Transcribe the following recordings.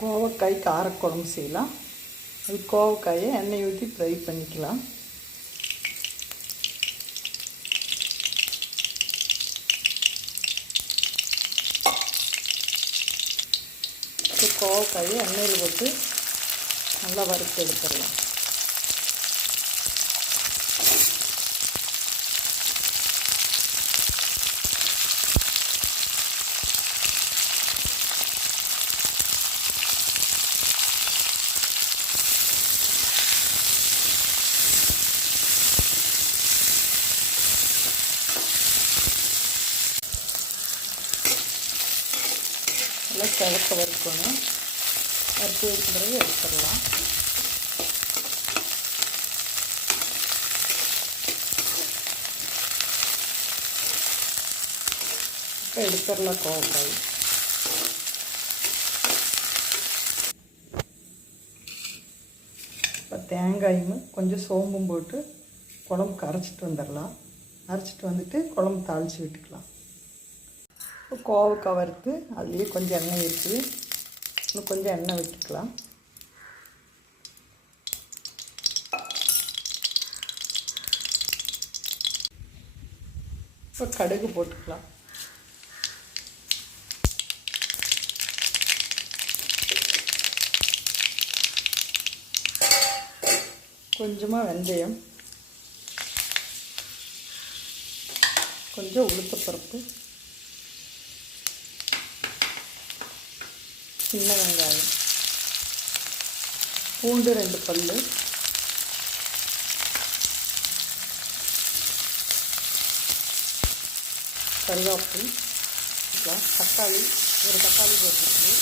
கோவக்காய் காரக்குழம்பு செய்யலாம். அது கோவக்காயை எண்ணெய் ஊற்றி ஃப்ரை பண்ணிக்கலாம். கோவக்காயை எண்ணெயில் போட்டு நல்லா வறுத்து எடுத்துடலாம். கிழக்க வறுக்கணும். வறுத்து வைக்க பிறகு எடுத்துடலாம். இப்போ எடுத்துடலாம் கோவக்காய். இப்போ தேங்காயும் கொஞ்சம் சோம்பும் போட்டு குழம்பு கரைச்சிட்டு வந்துடலாம். அரைச்சிட்டு வந்துட்டு குழம்பு தாளித்து விட்டுக்கலாம். கோவக்காய் வறுத்து அதுலேயே கொஞ்சம் எண்ணெய் இருக்குது இன்னும் கொஞ்சம் எண்ணெய் விட்டுக்கலாம் இப்போ கடுகு போட்டுக்கலாம். கொஞ்சமாக வெந்தயம். கொஞ்சம் உளுத்தப்பருப்பு. சின்ன வெங்காயம். பூண்டு ரெண்டு பல் கருவேப்பிலை தக்காளி ஒரு தக்காளி போட்டுருக்கு.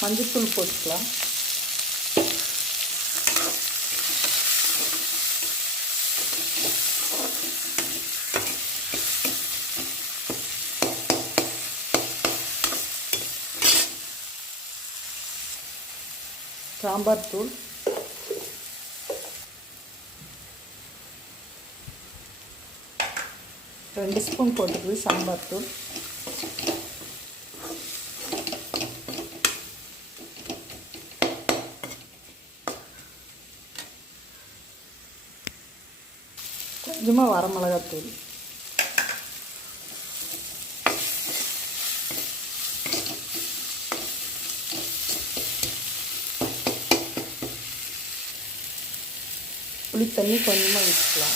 மஞ்சத்தூள் போட்டுக்கலாம். சாம்பார் தூள் ரெண்டு ஸ்பூன் போட்டுக்குது சாம்பார் தூள் கொஞ்சமாக வரமிளகாத்தூள் புளி தண்ணி கொஞ்சமாக விட்டுக்கலாம்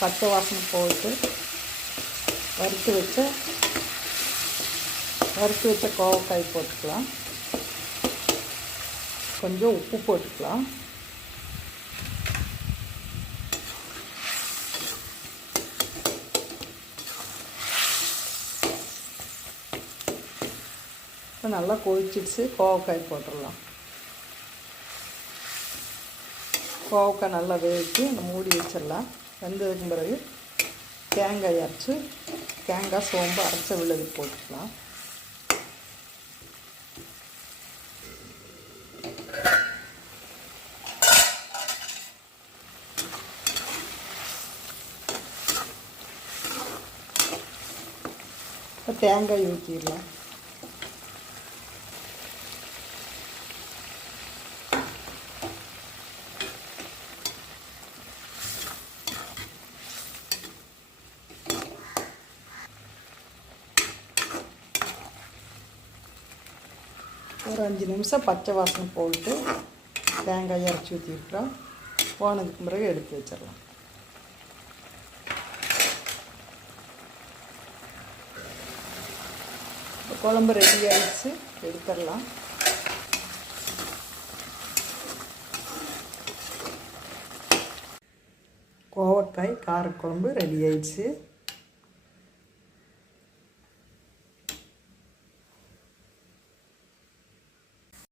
பச்சை வாசனை போட்டு வறுத்து வச்ச வறுத்து வச்ச கோவக்காய் போட்டுக்கலாம். கொஞ்சம் உப்பு போட்டுக்கலாம். இப்போ நல்லா கொதிச்சிடுச்சு. கோவக்காய் போட்டுடலாம். கோவக்காய் நல்லா வேவிச்சு மூடி வச்சிடலாம். வெந்ததுக்கு பிறகு தேங்காய் அரைச்சி தேங்காய் சோம்பு அரைச்ச விழுது போட்டுக்கலாம். இப்போ தேங்காய் ஊற்றிடலாம் ஒரு அஞ்சு நிமிஷம் பச்சை வாசனை போட்டு தேங்காய் அரைச்சி ஊற்றிருக்கிறோம் போனதுக்கு பிறகு எடுத்து வச்சிடலாம். இப்போ குழம்பு ரெடி ஆகிடுச்சு எடுத்துடலாம். கோவக்காய் காரக்குழம்பு ரெடி ஆயிடுச்சு.